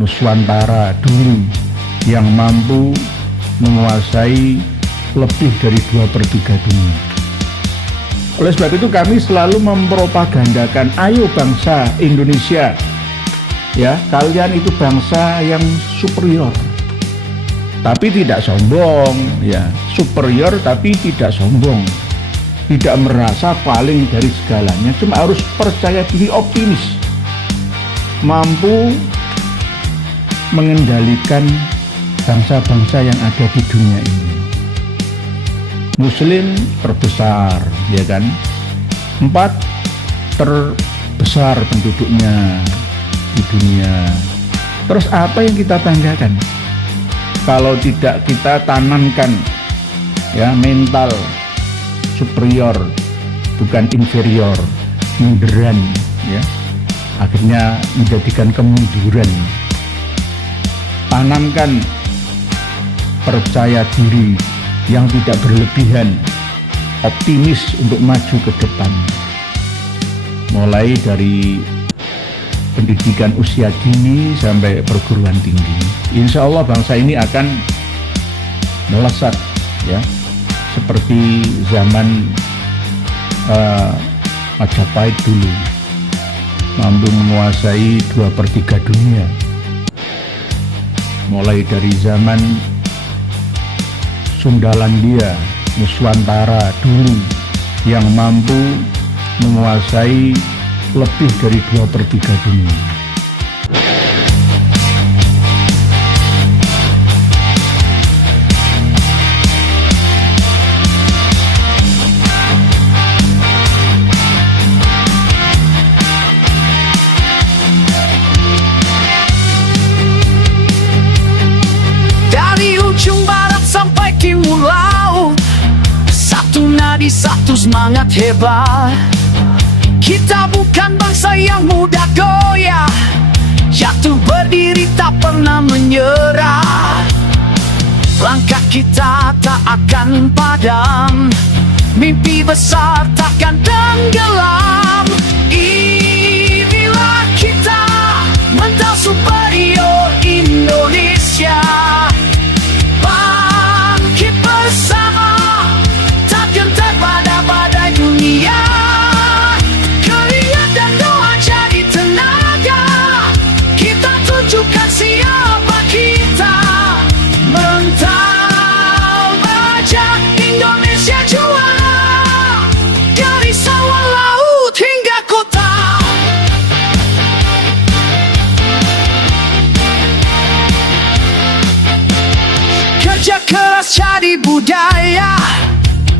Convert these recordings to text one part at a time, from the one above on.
Nuswantara dulu yang mampu menguasai lebih dari 2/3 dunia. Oleh sebab itu kami selalu mempropagandakan, ayo bangsa Indonesia, ya, kalian itu bangsa yang superior, tapi tidak sombong, ya, superior tapi tidak sombong, tidak merasa paling dari segalanya, cuma harus percaya diri, optimis, mampu mengendalikan bangsa-bangsa yang ada di dunia ini. Muslim terbesar, ya kan? 4 terbesar penduduknya di dunia. Terus apa yang kita banggakan? Kalau tidak kita tanamkan, ya, mental superior, bukan inferior, munduran, ya, akhirnya menjadikan kemunduran. Tanamkan percaya diri yang tidak berlebihan, optimis untuk maju ke depan. Mulai dari pendidikan usia dini sampai perguruan tinggi. Insya Allah bangsa ini akan melesat, ya, seperti zaman Majapahit dulu, mampu menguasai 2/3 dunia. Mulai dari zaman Sundalandia, Nuswantara dulu yang mampu menguasai lebih dari 2/3 dunia. Satu semangat hebat. Kita bukan bangsa yang mudah goyah, jatuh berdiri tak pernah menyerah. Langkah kita tak akan padam, mimpi besar takkan tenggelam. Inilah kita, mental superior Indonesia. Bangkit bersama, pada badai dunia. Keringat dan doa jadi tenaga, kita tunjukkan siapa kita. Mental baja Indonesia juara, dari sawah laut hingga kota. Kerja keras jadi budaya,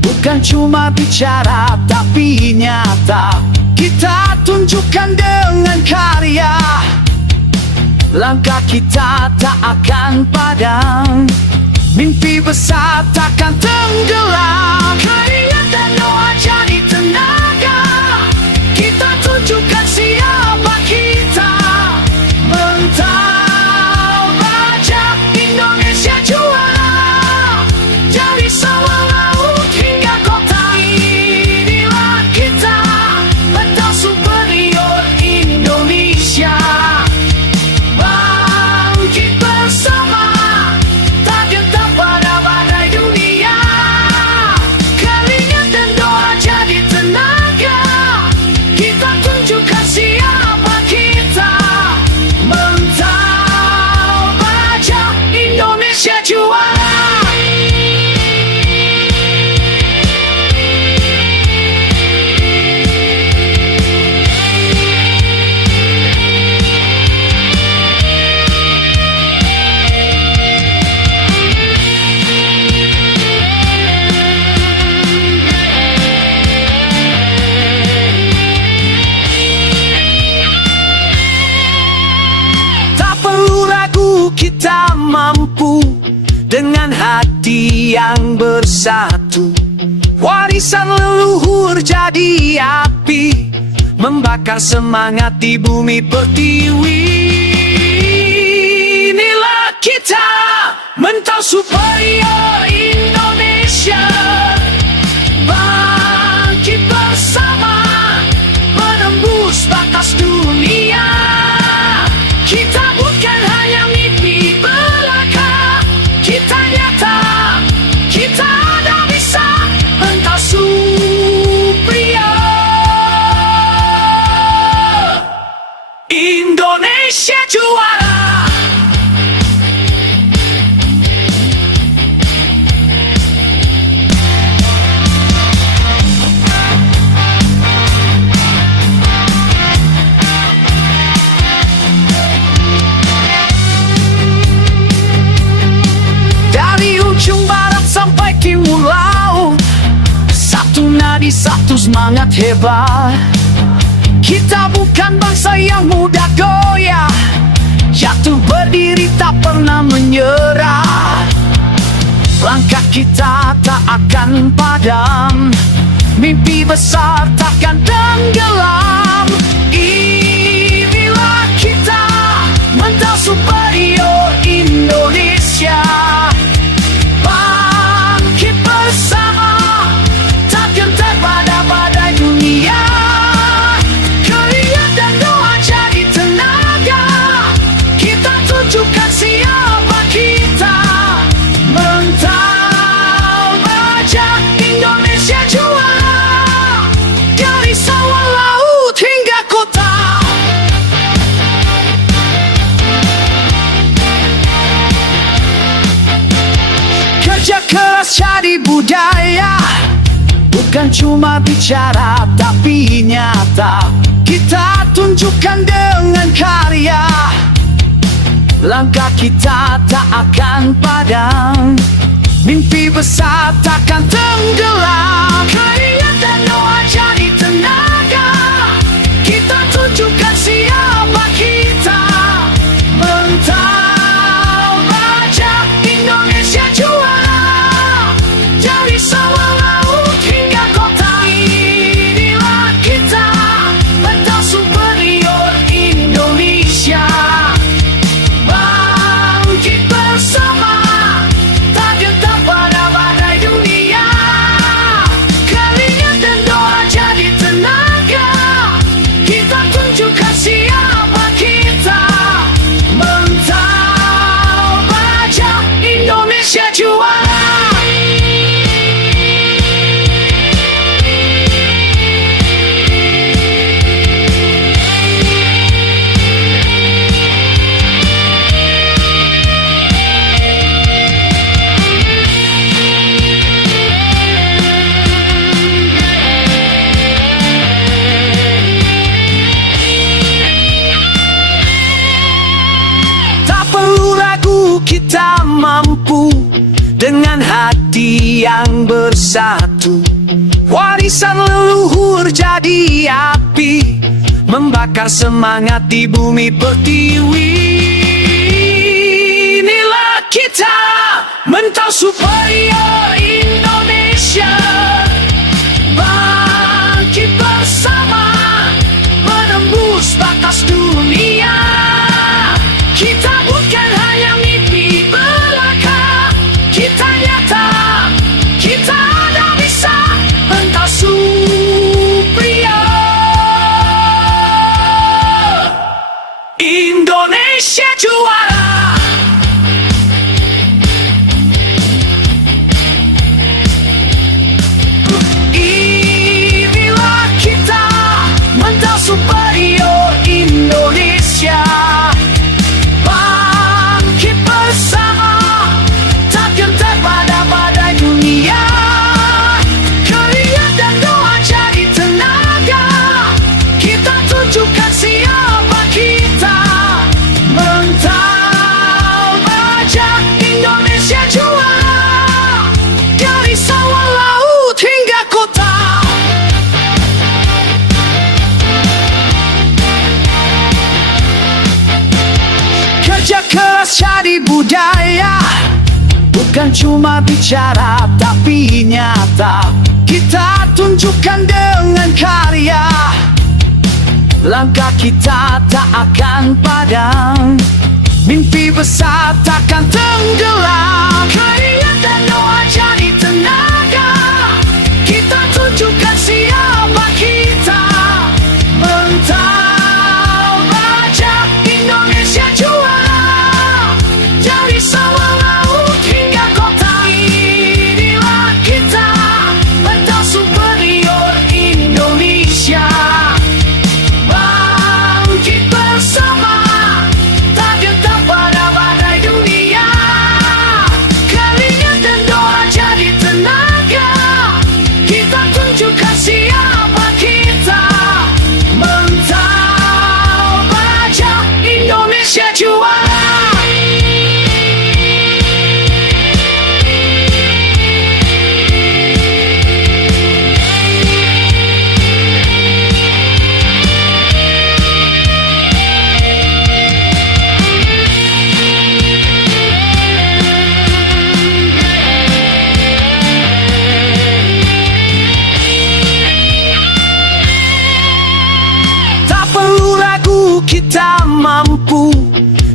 bukan cuma bicara tapi nyata. Kita tunjukkan dengan karya, langkah kita tak akan padam, mimpi besar takkan tenggelam. Keringat dan doa jadi tenaga, kita tunjukkan siapa kita. Mental baja Indonesia juara, dari sawah laut hingga kota. Inilah kita, mental superior Indonesia. Bangkit bersama, tak gentar pada badai dunia. Keringat dan doa jadi tenaga, kita tunjukkan siapa kita. Mental baja Indonesia juara. Kita mampu dengan hati yang bersatu. Warisan leluhur jadi api, membakar semangat di bumi pertiwi. Inilah kita, mental superior Indonesia. Bangkit bersama, menembus batas dunia. Kita bukan hanya jadi satu semangat hebat. Kita bukan bangsa yang mudah goyah, jatuh berdiri tak pernah menyerah. Langkah kita tak akan padam, mimpi besar takkan tenggelam. Inilah kita, mental superior Indonesia. Bangkit bersama, tak gentar pada badai dunia. Keringat dan doa jadi tenaga, kita tunjukkan siapa kita. Mental baja Indonesia juara, dari sawah laut hingga kota. Kerja keras jadi budaya, bukan cuma bicara tapi nyata. Kita tunjukkan dengan karya, langkah kita tak akan padam, mimpi besar takkan tenggelam. Keringat dan doa jadi tenaga, kita tunjukkan siapa kita. Mental baja Indonesia juara, dari sawah laut hingga kota. Inilah kita, mental superior Indonesia. Bangkit bersama, tak gentar pada badai dunia. Keringat dan doa jadi tenaga, kita tunjukkan siapa kita. Mental baja Indonesia juara. Tak perlu ragu, kita mampu dengan hati yang bersatu. Warisan leluhur jadi api, membakar semangat di bumi pertiwi. Inilah kita, mental superior Indonesia. Bangkit bersama, menembus batas dunia. Kita bukan hanya mimpi belaka, kita nyata, kita ada bisa. Mental superior Indonesia juara. Inilah kita, mental superior Indonesia. Bangkit bersama, tak gentar pada badai dunia. Keringat dan doa jadi tenaga, kita tunjukkan siapa kita. Mental baja Indonesia juara, dari sawah laut hingga kota. Kerja keras jadi budaya, bukan cuma bicara tapi nyata. Kita tunjukkan dengan karya, langkah kita tak akan padam, mimpi besar takkan tenggelam. Keringat dan doa jadi tenaga, kita tunjukkan siapa kita. Mental baja Indonesia juara, dari sawah laut hingga kota. Inilah kita, mental superior Indonesia. Bangkit bersama, tak gentar pada badai dunia. Keringat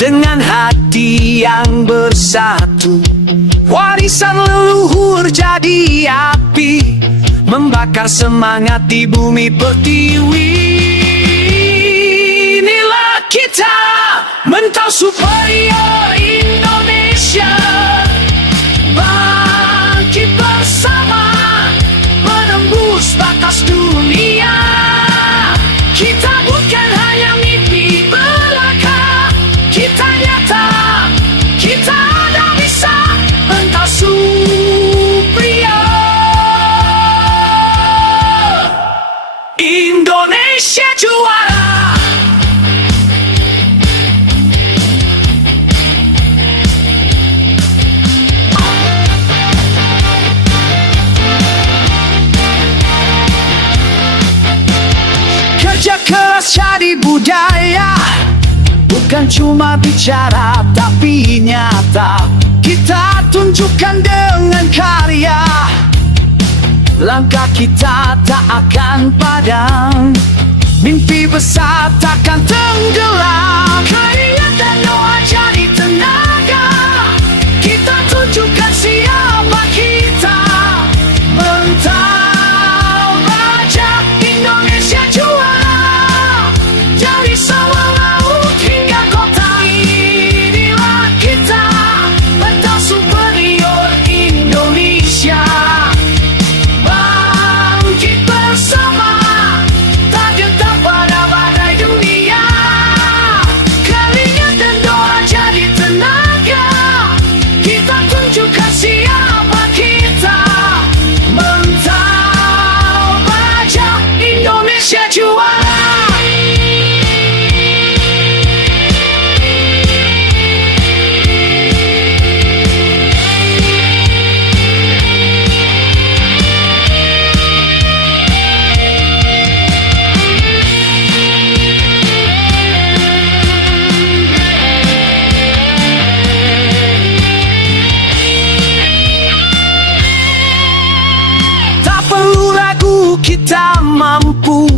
dengan hati yang bersatu. Warisan leluhur jadi api, membakar semangat di bumi pertiwi. Inilah kita, Mental Superior Indonesia, bangkit bersama, menembus batas dunia. Kita bukan hanya mimpi belaka, kita nyata, kita ada bisa. Mental Superior Indonesia juara. Kerja keras jadi budaya, bukan cuma bicara tapi nyata. Kita tunjukkan dengan karya, langkah kita tak akan padam, mimpi besar takkan tenggelam. Keringat dan doa jadi tenaga, kita tunjukkan siapa kita. Mental Raja Indonesia juara, dari sawah laut hingga kota. Inilah kita, Mental Superior Indonesia, bangkit bersama, tak gentar pada badai dunia. Keringat dan doa jadi tenaga, kita tunjukkan siapa kita. Mental Raja Indonesia juara. Tak perlu ragu, kita mampu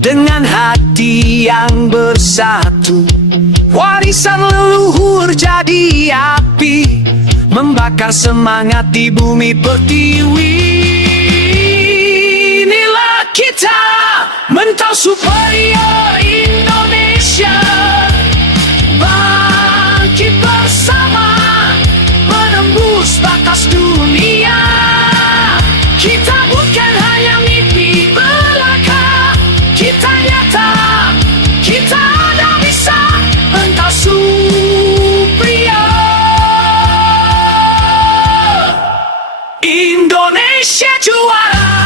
dengan hati yang bersatu. Warisan leluhur jadi api, membakar semangat di bumi pertiwi. Inilah kita, Mental Superior Indonesia, bangkit bersama, menembus batas dunia. Kita bukan hanya mimpi belaka, kita nyata, kita ada bisa. Mental Superior Indonesia juara.